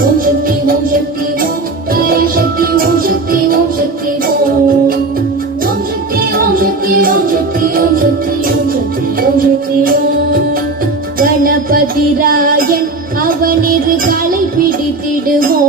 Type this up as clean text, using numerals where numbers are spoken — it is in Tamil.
ஓம் சக்தி ஓம் சக்தி ஓம் பராசக்தி ஓம் சக்தி ஓம் சக்தி ஓம் ஓம் சக்தி ஓம் சக்தி ஓம் சக்தி ஓம் சக்தி ஓம் சக்தி ஓம் சக்தி ஓம் கணபதி ராயன் அவனிரு காலை பிடித்திடுவோம்.